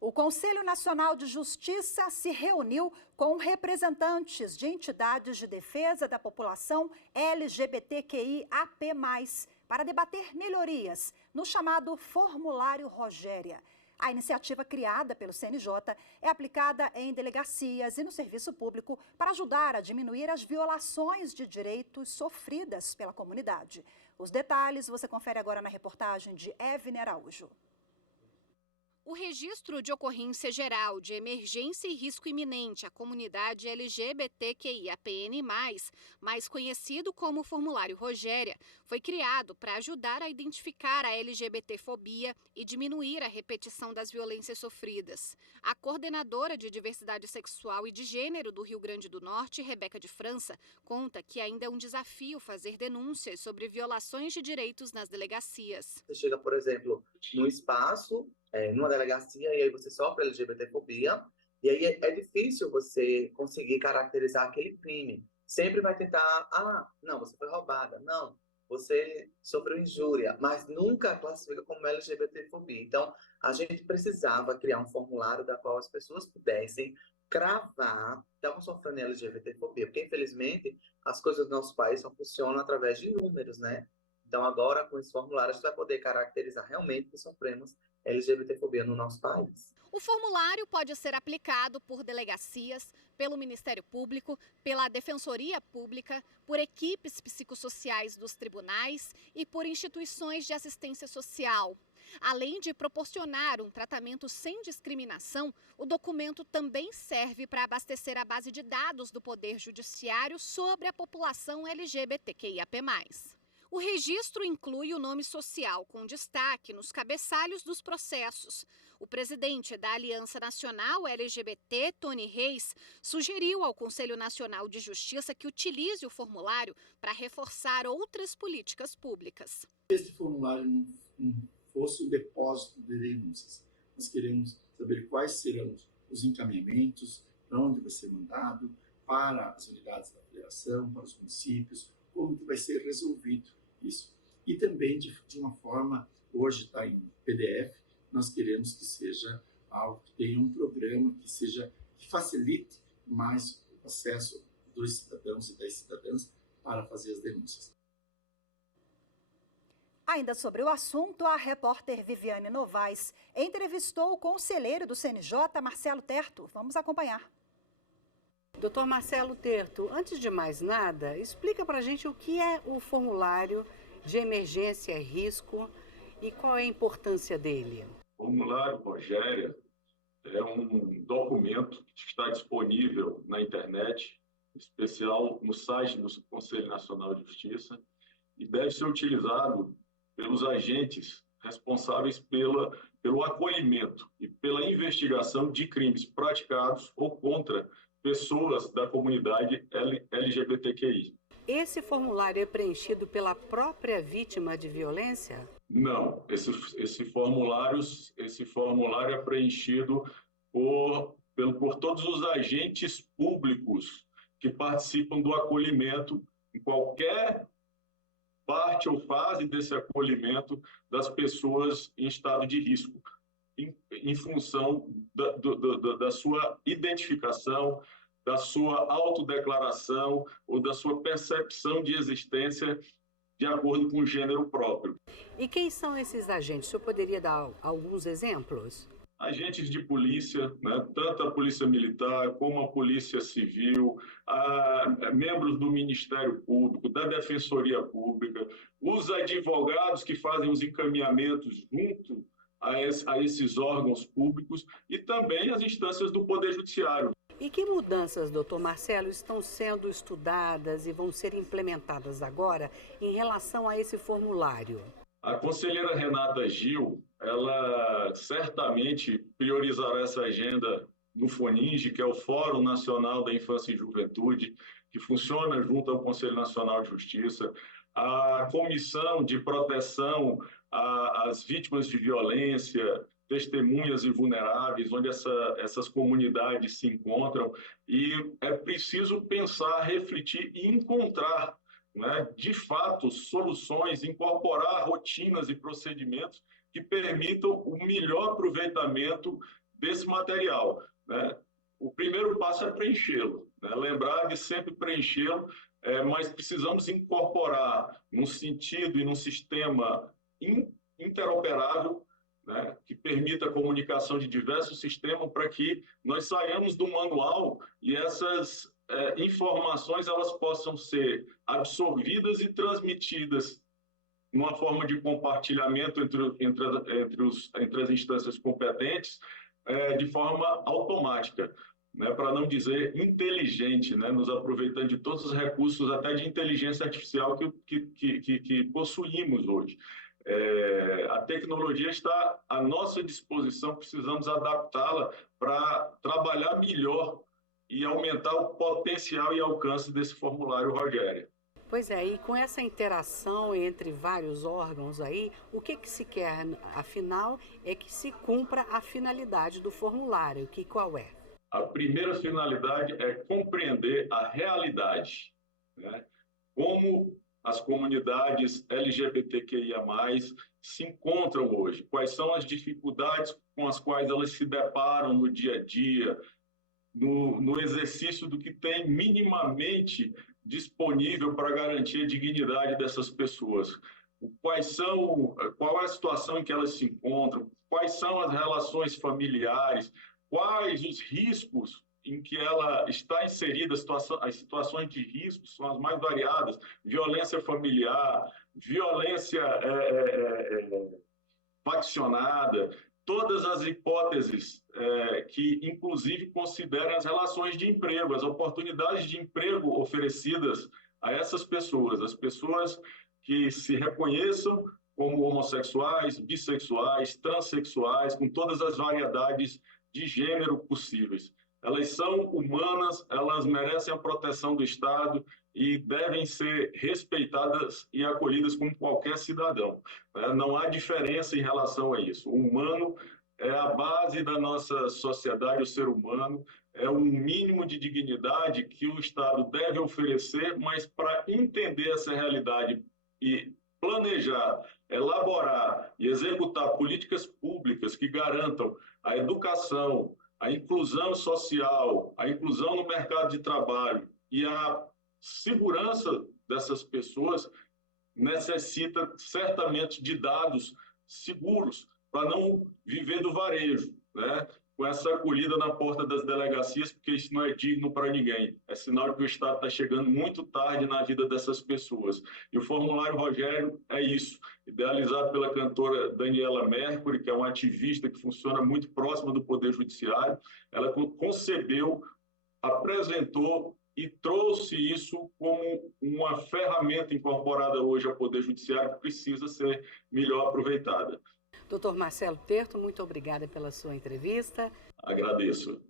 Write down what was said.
O Conselho Nacional de Justiça se reuniu com representantes de entidades de defesa da população LGBTQIAP+, para debater melhorias no chamado Formulário Rogéria. A iniciativa criada pelo CNJ é aplicada em delegacias e no serviço público para ajudar a diminuir as violações de direitos sofridas pela comunidade. Os detalhes você confere agora na reportagem de Evne Araújo. O Registro de Ocorrência Geral de Emergência e Risco Iminente à Comunidade LGBTQIAPN+, mais conhecido como Formulário Rogéria, foi criado para ajudar a identificar a LGBTfobia e diminuir a repetição das violências sofridas. A coordenadora de Diversidade Sexual e de Gênero do Rio Grande do Norte, Rebeca de França, conta que ainda é um desafio fazer denúncias sobre violações de direitos nas delegacias. Você chega, por exemplo, num espaço, numa delegacia, e aí você sofre LGBTfobia, e aí é difícil você conseguir caracterizar aquele crime. Sempre vai tentar, não, você foi roubada, não, você sofreu injúria, mas nunca classifica como LGBTfobia. Então, a gente precisava criar um formulário da qual as pessoas pudessem cravar que estavam sofrendo LGBTfobia, porque, infelizmente, as coisas do nosso país só funcionam através de números, né? Então, agora, com esse formulário, a gente vai poder caracterizar realmente que sofremos LGBTfobia no nosso país. O formulário pode ser aplicado por delegacias, pelo Ministério Público, pela Defensoria Pública, por equipes psicossociais dos tribunais e por instituições de assistência social. Além de proporcionar um tratamento sem discriminação, o documento também serve para abastecer a base de dados do Poder Judiciário sobre a população LGBTQIAP+. O registro inclui o nome social, com destaque nos cabeçalhos dos processos. O presidente da Aliança Nacional LGBT, Tony Reis, sugeriu ao Conselho Nacional de Justiça que utilize o formulário para reforçar outras políticas públicas. Se esse formulário não fosse o depósito de denúncias, nós queremos saber quais serão os encaminhamentos, para onde vai ser mandado, para as unidades da federação, para os municípios, como que vai ser resolvido isso. E também de uma forma, hoje está em PDF, nós queremos que seja algo que tenha um programa que facilite mais o acesso dos cidadãos e das cidadãs para fazer as denúncias. Ainda sobre o assunto, a repórter Viviane Novaes entrevistou o conselheiro do CNJ, Marcelo Terto. Vamos acompanhar. Doutor Marcelo Terto, antes de mais nada, explica para a gente o que é o formulário de emergência e risco e qual é a importância dele. O formulário Rogéria é um documento que está disponível na internet, em especial no site do Conselho Nacional de Justiça, e deve ser utilizado pelos agentes responsáveis pelo acolhimento e pela investigação de crimes praticados ou contra pessoas da comunidade LGBTQI. Esse formulário é preenchido pela própria vítima de violência? Não, esse formulário é preenchido por todos os agentes públicos que participam do acolhimento em qualquer parte ou fase desse acolhimento das pessoas em estado de risco, em função da sua identificação, da sua autodeclaração ou da sua percepção de existência de acordo com o gênero próprio. E quem são esses agentes? O senhor poderia dar alguns exemplos? Agentes de polícia, né, tanto a Polícia Militar como a Polícia Civil, membros do Ministério Público, da Defensoria Pública, os advogados que fazem os encaminhamentos junto a esses órgãos públicos e também as instâncias do Poder Judiciário. E que mudanças, doutor Marcelo, estão sendo estudadas e vão ser implementadas agora em relação a esse formulário? A conselheira Renata Gil, ela certamente priorizará essa agenda no FONINGE, que é o Fórum Nacional da Infância e Juventude, que funciona junto ao Conselho Nacional de Justiça, a Comissão de Proteção às Vítimas de Violência, testemunhas e vulneráveis, onde essas comunidades se encontram, e é preciso pensar, refletir e encontrar, né, de fato, soluções, incorporar rotinas e procedimentos que permitam o melhor aproveitamento desse material, né? O primeiro passo é preenchê-lo, né? Lembrar de sempre preenchê-lo, mas precisamos incorporar num sentido e num sistema interoperável, né, que permita a comunicação de diversos sistemas para que nós saiamos do manual e essas informações elas possam ser absorvidas e transmitidas numa forma de compartilhamento entre as instâncias competentes de forma automática, né, para não dizer inteligente, né, nos aproveitando de todos os recursos, até de inteligência artificial que possuímos hoje. A tecnologia está à nossa disposição, precisamos adaptá-la para trabalhar melhor e aumentar o potencial e alcance desse formulário, Rogério. Pois é, e com essa interação entre vários órgãos aí, o que se quer, afinal, é que se cumpra a finalidade do formulário, qual é? A primeira finalidade é compreender a realidade, né? Como as comunidades LGBTQIA+, se encontram hoje, quais são as dificuldades com as quais elas se deparam no dia a dia, no exercício do que tem minimamente disponível para garantir a dignidade dessas pessoas. Qual é a situação em que elas se encontram, quais são as relações familiares, quais os riscos em que ela está inserida, as situações de risco são as mais variadas, violência familiar, violência faccionada, todas as hipóteses que, inclusive, consideram as relações de emprego, as oportunidades de emprego oferecidas a essas pessoas, as pessoas que se reconheçam como homossexuais, bissexuais, transexuais, com todas as variedades de gênero possíveis. Elas são humanas, elas merecem a proteção do Estado e devem ser respeitadas e acolhidas como qualquer cidadão. Não há diferença em relação a isso. O humano é a base da nossa sociedade, o ser humano é um mínimo de dignidade que o Estado deve oferecer, mas para entender essa realidade e planejar, elaborar e executar políticas públicas que garantam a educação, a inclusão social, a inclusão no mercado de trabalho e a segurança dessas pessoas, necessita certamente de dados seguros para não viver do varejo, né? Com essa acolhida na porta das delegacias, porque isso não é digno para ninguém. É sinal de que o Estado está chegando muito tarde na vida dessas pessoas. E o formulário, Rogério, é isso. Idealizado pela cantora Daniela Mercury, que é uma ativista que funciona muito próxima do Poder Judiciário. Ela concebeu, apresentou e trouxe isso como uma ferramenta incorporada hoje ao Poder Judiciário que precisa ser melhor aproveitada. Dr. Marcelo Terto, muito obrigada pela sua entrevista. Agradeço.